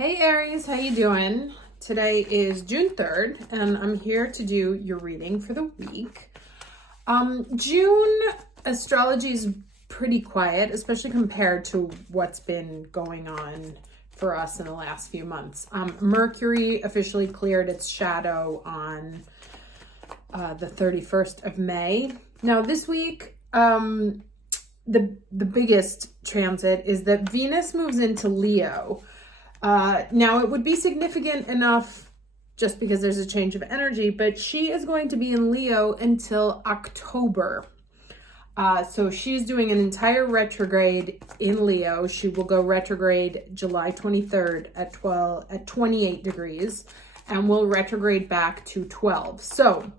Hey Aries, how you doing? Today is June 3rd and I'm here to do your reading for the week. June astrology is pretty quiet, especially compared to what's been going on for us in the last few months. Mercury officially cleared its shadow on the 31st of May. Now this week, the biggest transit is that Venus moves into Leo. Now it would be significant enough just because there's a change of energy, but she is going to be in Leo until October. So she's doing an entire retrograde in Leo. She will go retrograde July 23rd at 28 degrees and will retrograde back to 12. So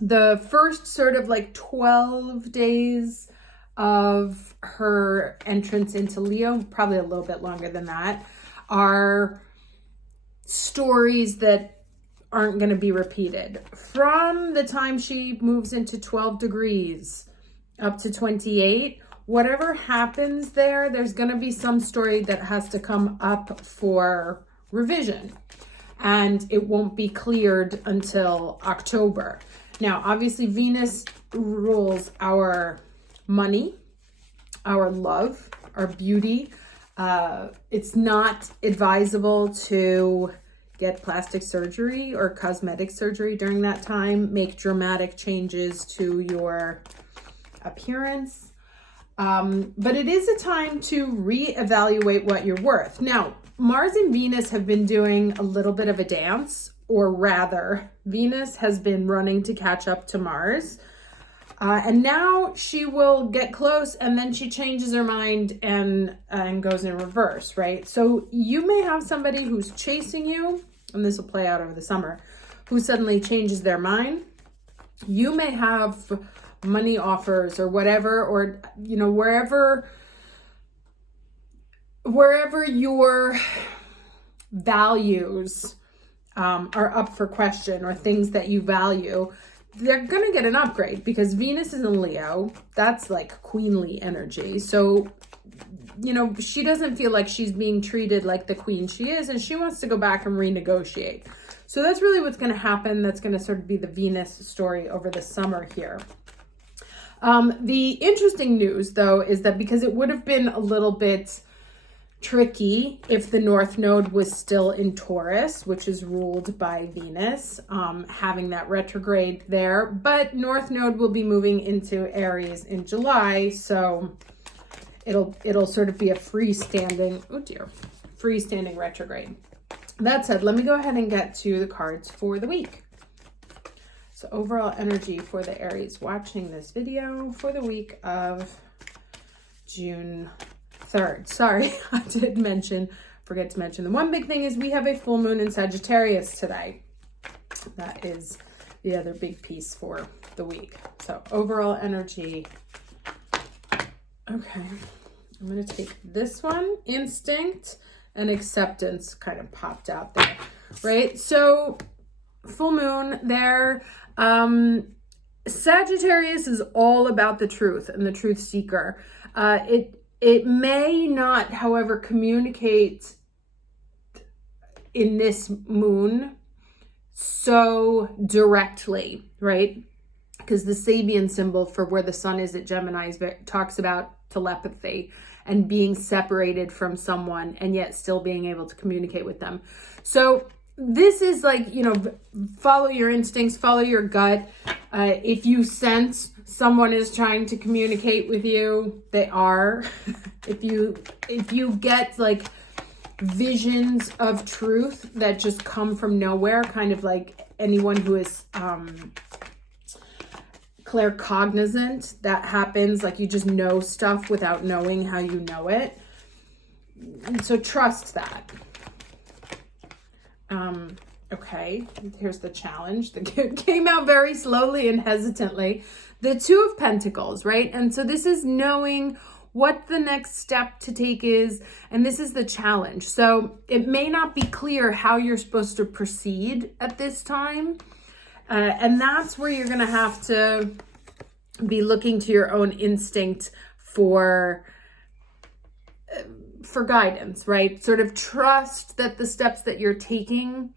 the first sort of like 12 days of her entrance into Leo, probably a little bit longer than that, are stories that aren't going to be repeated. From the time she moves into 12 degrees up to 28, whatever happens there's going to be some story that has to come up for revision. And it won't be cleared until October. Now, obviously, Venus rules our money, our love, our beauty. It's not advisable to get plastic surgery or cosmetic surgery during that time, make dramatic changes to your appearance. But it is a time to reevaluate what you're worth. Now, Mars and Venus have been doing a little bit of a dance, or rather, Venus has been running to catch up to Mars. And now she will get close and then she changes her mind and goes in reverse, right? So you may have somebody who's chasing you, and this will play out over the summer, who suddenly changes their mind. You may have money offers or whatever, or, you know, wherever your values are up for question, or things that you value, they're going to get an upgrade because Venus is in Leo. That's like queenly energy. So, you know, she doesn't feel like she's being treated like the queen she is, and she wants to go back and renegotiate. So that's really what's going to happen. That's going to sort of be the Venus story over the summer here. The interesting news, though, is that because it would have been a little bit tricky if the North Node was still in Taurus, which is ruled by Venus, having that retrograde there. But North Node will be moving into Aries in July, so it'll sort of be a freestanding retrograde. That said, let me go ahead and get to the cards for the week. So overall energy for the Aries watching this video for the week of June 3rd. Sorry, I did forget to mention. The one big thing is we have a full moon in Sagittarius today. That is the other big piece for the week. So overall energy. Okay, I'm going to take this one. Instinct and acceptance kind of popped out there, right? So full moon there. Sagittarius is all about the truth and the truth seeker. It may not, however, communicate in this moon so directly, right? Because the Sabian symbol for where the sun is at Gemini talks about telepathy and being separated from someone and yet still being able to communicate with them. So this is like, you know, follow your instincts, follow your gut. If you sense someone is trying to communicate with you, they are. If you get like visions of truth that just come from nowhere, kind of like anyone who is claircognizant, that happens, like you just know stuff without knowing how you know it. And so trust that. Okay, here's the challenge that came out very slowly and hesitantly. The Two of Pentacles, right? And so this is knowing what the next step to take is, and this is the challenge. So it may not be clear how you're supposed to proceed at this time, and that's where you're going to have to be looking to your own instinct for for guidance, right? Sort of trust that the steps that you're taking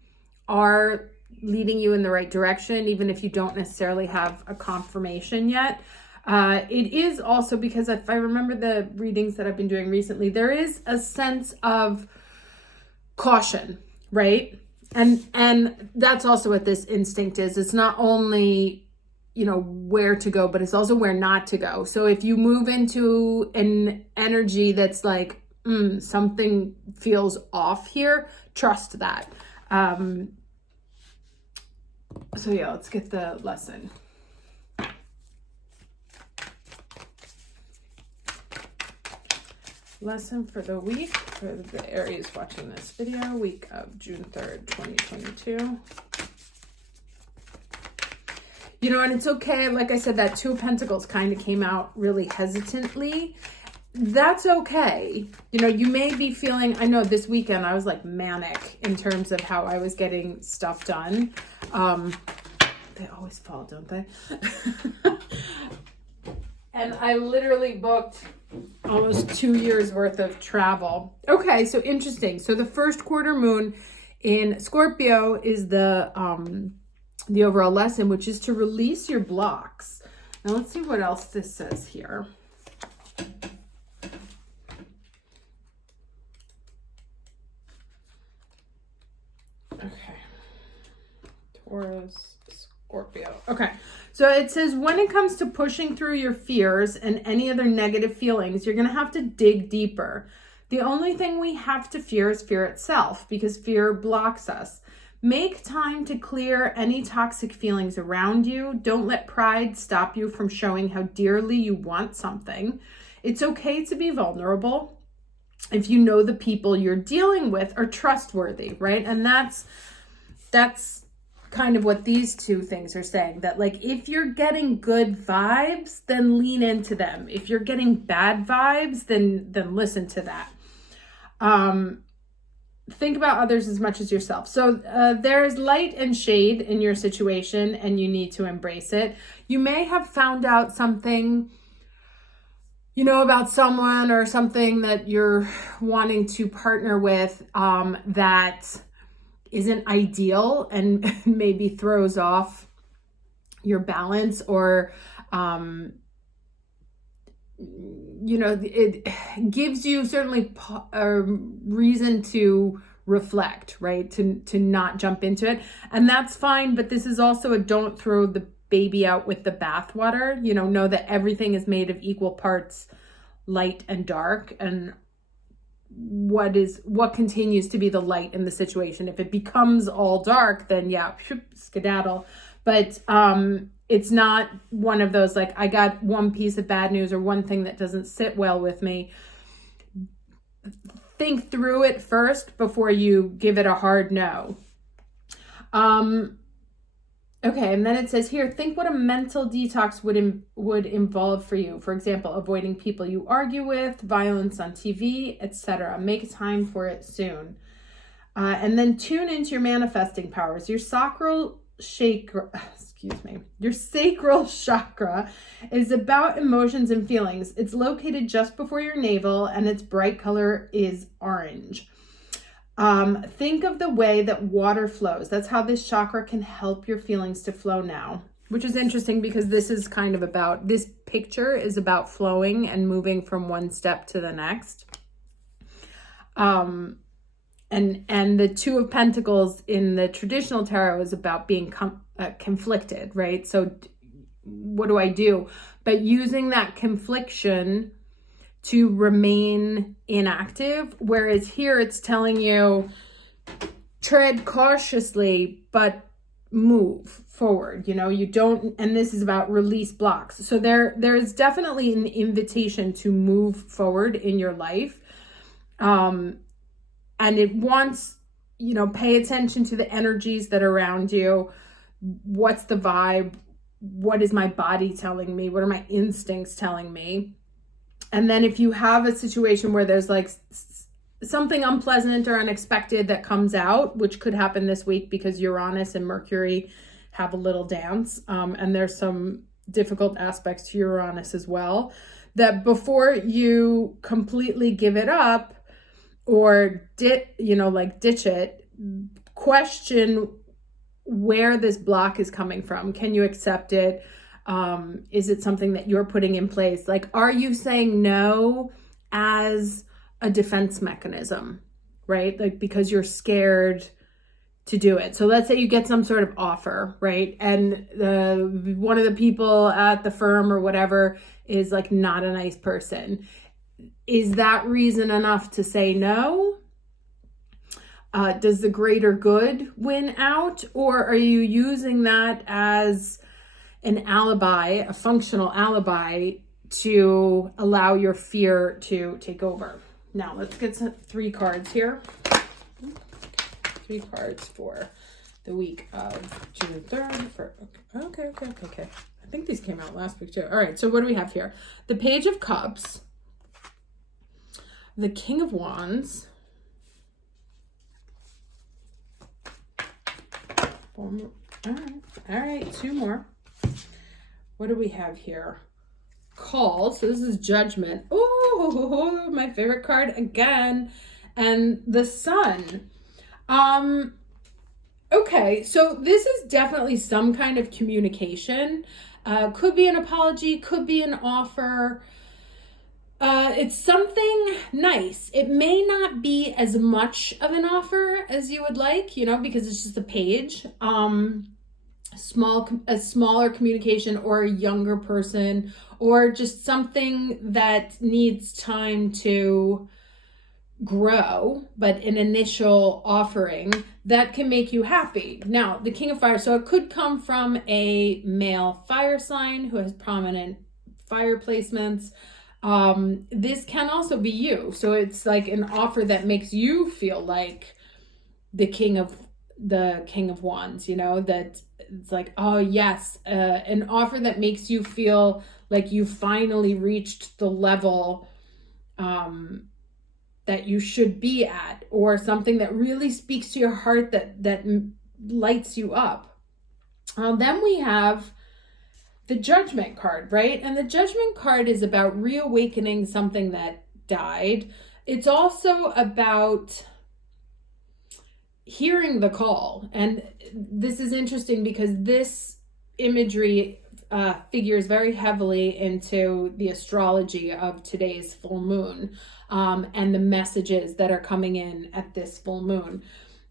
are leading you in the right direction, even if you don't necessarily have a confirmation yet. It is also because if I remember the readings that I've been doing recently, there is a sense of caution, right? And that's also what this instinct is. It's not only, you know, where to go, but it's also where not to go. So if you move into an energy that's like, something feels off here, trust that. So yeah, let's get the lesson. Lesson for the week for the Aries watching this video, week of June 3rd, 2022. You know, and it's okay. Like I said, that Two of Pentacles kind of came out really hesitantly. That's okay. You know, you may be feeling, I know this weekend I was like manic in terms of how I was getting stuff done. They always fall, don't they? And I literally booked almost 2 years worth of travel. Okay, so interesting. So the first quarter moon in Scorpio is the overall lesson, which is to release your blocks. Now let's see what else this says here. Okay. Taurus, Scorpio. Okay. So it says when it comes to pushing through your fears and any other negative feelings, you're going to have to dig deeper. The only thing we have to fear is fear itself, because fear blocks us. Make time to clear any toxic feelings around you. Don't let pride stop you from showing how dearly you want something. It's okay to be vulnerable if you know the people you're dealing with are trustworthy, right? And that's kind of what these two things are saying, that like if you're getting good vibes, then lean into them. If you're getting bad vibes, then listen to that. Think about others as much as yourself. So there's light and shade in your situation, and you need to embrace it. You may have found out something, you know, about someone or something that you're wanting to partner with that isn't ideal and maybe throws off your balance, or you know, it gives you certainly a reason to reflect, right? To not jump into it. And that's fine. But this is also a don't throw the baby out with the bathwater. You know that everything is made of equal parts light and dark. And what continues to be the light in the situation. If it becomes all dark, then yeah, skedaddle. But it's not one of those like, I got one piece of bad news or one thing that doesn't sit well with me. Think through it first before you give it a hard no. Okay, and then it says here, think what a mental detox would involve for you. For example, avoiding people you argue with, violence on TV, etc. Make time for it soon. And then tune into your manifesting powers. Your sacral chakra is about emotions and feelings. It's located just before your navel, and its bright color is orange. Think of the way that water flows. That's how this chakra can help your feelings to flow now, which is interesting because this is kind of about, this picture is about flowing and moving from one step to the next. And the Two of Pentacles in the traditional tarot is about being conflicted, right? So what do I do? But using that confliction to remain inactive, whereas here it's telling you tread cautiously but move forward. You know, you don't, and this is about release blocks. So there's definitely an invitation to move forward in your life, and it wants, you know, pay attention to the energies that are around you. What's the vibe? What is my body telling me? What are my instincts telling me? And then if you have a situation where there's like something unpleasant or unexpected that comes out, which could happen this week because Uranus and Mercury have a little dance, and there's some difficult aspects to Uranus as well, that before you completely give it up, or ditch it. Question where this block is coming from. Can you accept it? Is it something that you're putting in place? Like, are you saying no as a defense mechanism, right? Like, because you're scared to do it. So let's say you get some sort of offer, right? And one of the people at the firm or whatever is like not a nice person. Is that reason enough to say no? Does the greater good win out? Or are you using that as an alibi, a functional alibi, to allow your fear to take over? Now let's get 3 cards here. 3 cards for the week of June 3rd. Okay. I think these came out last week too. All right, so what do we have here? The Page of Cups, the King of Wands, all right, 2 more. What do we have here? Call. So this is Judgment. Oh, my favorite card again. And the Sun. Okay, so this is definitely some kind of communication. Could be an apology, could be an offer. It's something nice. It may not be as much of an offer as you would like, because it's just a page. A smaller communication, or a younger person, or just something that needs time to grow, but an initial offering that can make you happy. Now, the King of Fire, so it could come from a male fire sign who has prominent fire placements. This can also be you. So it's like an offer that makes you feel like the King of Wands, that it's like, oh yes, an offer that makes you feel like you finally reached the level that you should be at, or something that really speaks to your heart, that lights you up. Then we have the Judgment card, right? And the Judgment card is about reawakening something that died. It's also about hearing the call. And this is interesting because this imagery figures very heavily into the astrology of today's full moon, and the messages that are coming in at this full moon,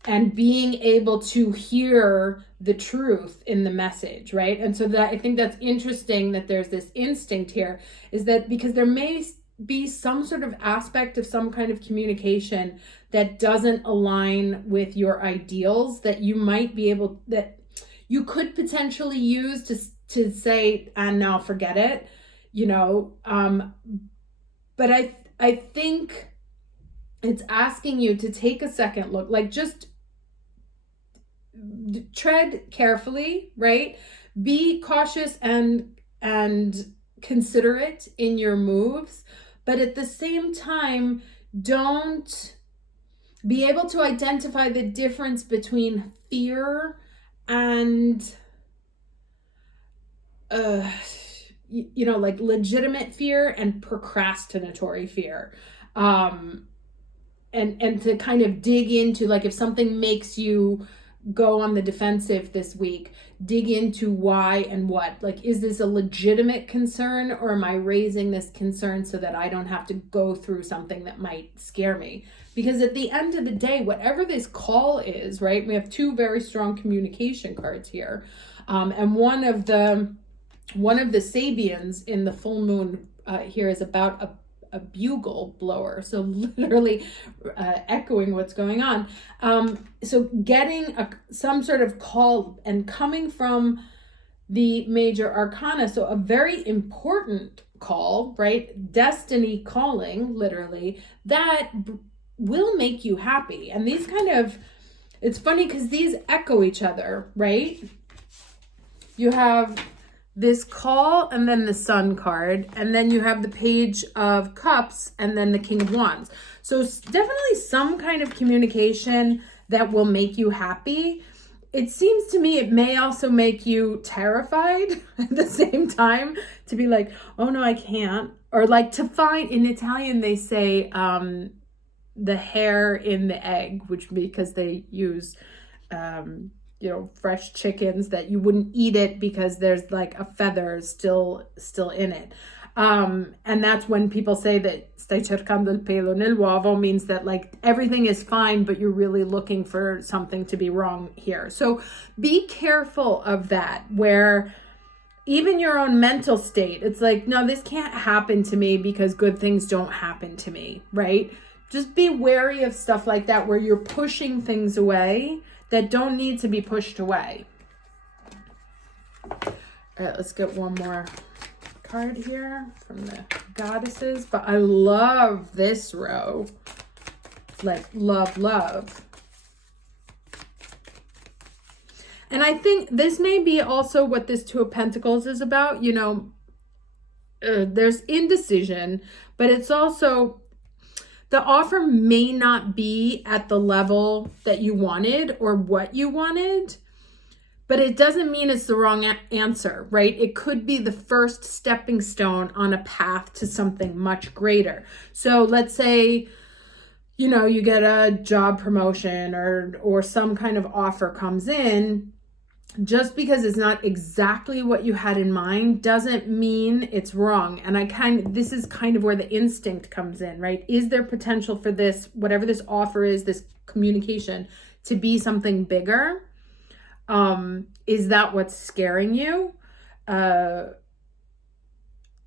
and being able to hear the truth in the message, right? And so that I think that's interesting that there's this instinct here, is that because there may be some sort of aspect of some kind of communication that doesn't align with your ideals, that you might be able, that you could potentially use to say, and now forget it, but I think it's asking you to take a second look, like just tread carefully, right? Be cautious and considerate in your moves, but at the same time, don't be able to identify the difference between fear and like legitimate fear and procrastinatory fear, and to kind of dig into, like, if something makes you go on the defensive this week, dig into why and what. Like, is this a legitimate concern, or am I raising this concern so that I don't have to go through something that might scare me? Because at the end of the day, whatever this call is, right, we have 2 very strong communication cards here, and one of the Sabians in the full moon here is about a bugle blower, so literally echoing what's going on. So getting some sort of call, and coming from the major arcana, so a very important call, right? Destiny calling, literally, that will make you happy. And these it's funny because these echo each other, right? You have this call, and then the Sun card, and then you have the Page of Cups, and then the King of Wands. So it's definitely some kind of communication that will make you happy. It seems to me it may also make you terrified at the same time, to be like, oh no, I can't. Or like to find, in Italian they say the hair in the egg, which because they use, fresh chickens, that you wouldn't eat it because there's like a feather still in it. And that's when people say that stai cercando il pelo nell'uovo means that like everything is fine, but you're really looking for something to be wrong here. So be careful of that, where even your own mental state, it's like, no, this can't happen to me because good things don't happen to me, right? Just be wary of stuff like that, where you're pushing things away that don't need to be pushed away. All right, let's get one more card here from the goddesses. But I love this row. Like, love. And I think this may be also what this Two of Pentacles is about. There's indecision, but it's also the offer may not be at the level that you wanted or what you wanted, but it doesn't mean it's the wrong answer, right? It could be the first stepping stone on a path to something much greater. So let's say, you get a job promotion or some kind of offer comes in. Just because it's not exactly what you had in mind doesn't mean it's wrong. And this is kind of where the instinct comes in, right? Is there potential for this, whatever this offer is, this communication, to be something bigger? Is that what's scaring you? And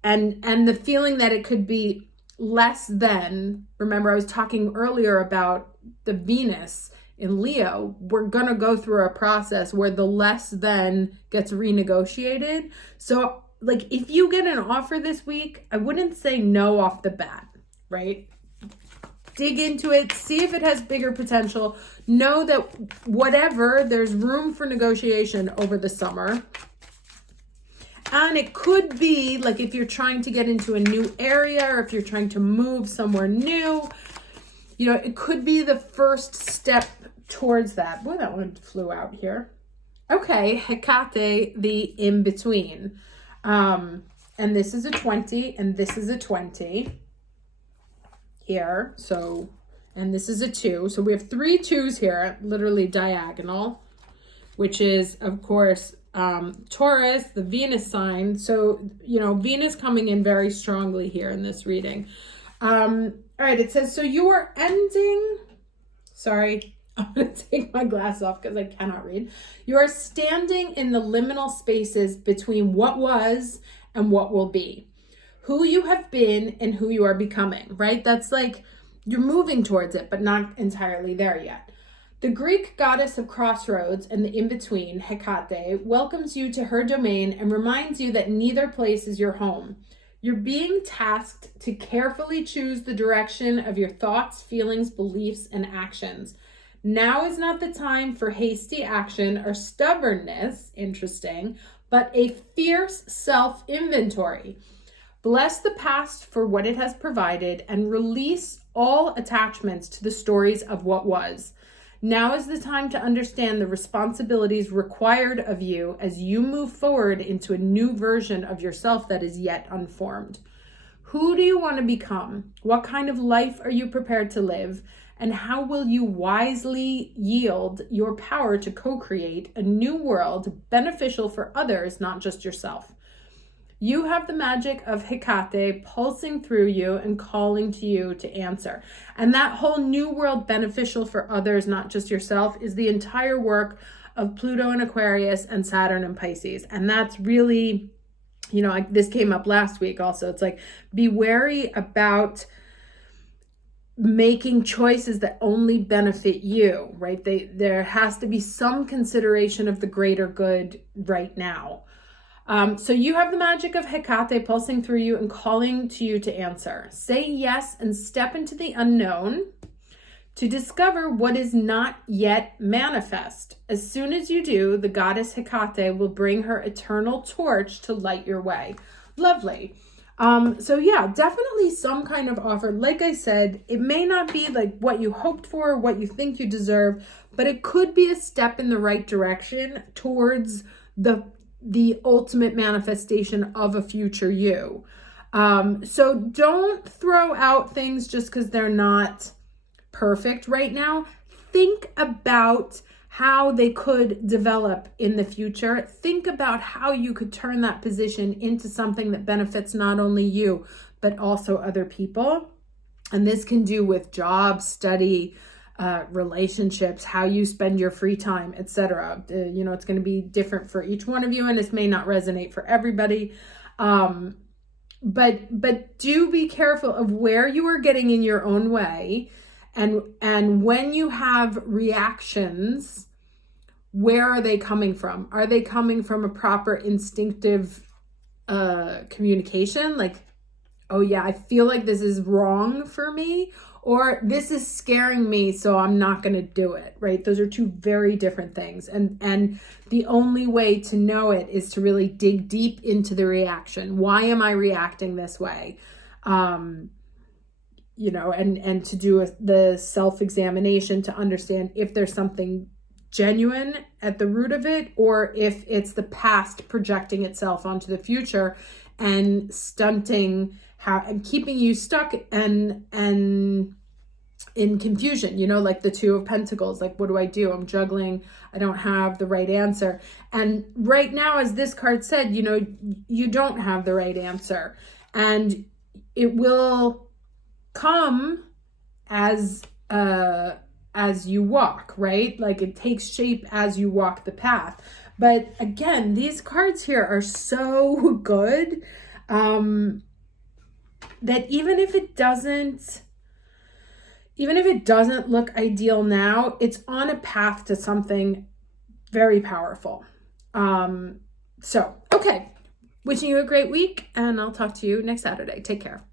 the feeling that it could be less than, remember I was talking earlier about the Venus in Leo, we're going to go through a process where the less than gets renegotiated. So like if you get an offer this week, I wouldn't say no off the bat, right? Dig into it, see if it has bigger potential. Know that there's room for negotiation over the summer. And it could be like if you're trying to get into a new area or if you're trying to move somewhere new, it could be the first step towards that. Boy, that one flew out here. Okay, Hecate, the in-between. And this is a 20, and this is a 20 here. So, and this is a 2. So we have 3 2s here, literally diagonal, which is, of course, Taurus, the Venus sign. So, Venus coming in very strongly here in this reading. All right, it says, so you are ending, sorry, I'm going to take my glass off because I cannot read. You are standing in the liminal spaces between what was and what will be. Who you have been and who you are becoming, right? That's like you're moving towards it, but not entirely there yet. The Greek goddess of crossroads and the in-between, Hecate, welcomes you to her domain and reminds you that neither place is your home. You're being tasked to carefully choose the direction of your thoughts, feelings, beliefs, and actions. Now is not the time for hasty action or stubbornness, interesting, but a fierce self-inventory. Bless the past for what it has provided and release all attachments to the stories of what was. Now is the time to understand the responsibilities required of you as you move forward into a new version of yourself that is yet unformed. Who do you want to become? What kind of life are you prepared to live? And how will you wisely yield your power to co-create a new world beneficial for others, not just yourself? You have the magic of Hecate pulsing through you and calling to you to answer. And that whole new world beneficial for others, not just yourself, is the entire work of Pluto in Aquarius and Saturn in Pisces. And that's really, this came up last week also. It's like, be wary about making choices that only benefit you, right? There has to be some consideration of the greater good right now. So you have the magic of Hecate pulsing through you and calling to you to answer. Say yes and step into the unknown to discover what is not yet manifest. As soon as you do, the goddess Hecate will bring her eternal torch to light your way. Lovely. So yeah, definitely some kind of offer. Like I said, it may not be like what you hoped for, what you think you deserve, but it could be a step in the right direction towards the ultimate manifestation of a future you. So don't throw out things just because they're not perfect right now. Think about how they could develop in the future. Think about how you could turn that position into something that benefits not only you, but also other people. And this can do with job, study, relationships, how you spend your free time, etc. You know, it's going to be different for each one of you, and this may not resonate for everybody. But do be careful of where you are getting in your own way, and when you have reactions, where are they coming from? Are they coming from a proper instinctive communication? Like, oh yeah, I feel like this is wrong for me, or this is scaring me, so I'm not going to do it, right? Those are two very different things. And the only way to know it is to really dig deep into the reaction. Why am I reacting this way? You know, and to do the self-examination to understand if there's something genuine at the root of it, or if it's the past projecting itself onto the future and stunting how and keeping you stuck and in confusion, you know, like the Two of Pentacles. Like, what do I do? I'm juggling. I don't have the right answer. And right now, as this card said, you know, you don't have the right answer, and it will come as you walk, right? Like, it takes shape as you walk the path. But again, these cards here are so good that even if it doesn't look ideal now, it's on a path to something very powerful. So, okay. Wishing you a great week, and I'll talk to you next Saturday. Take care.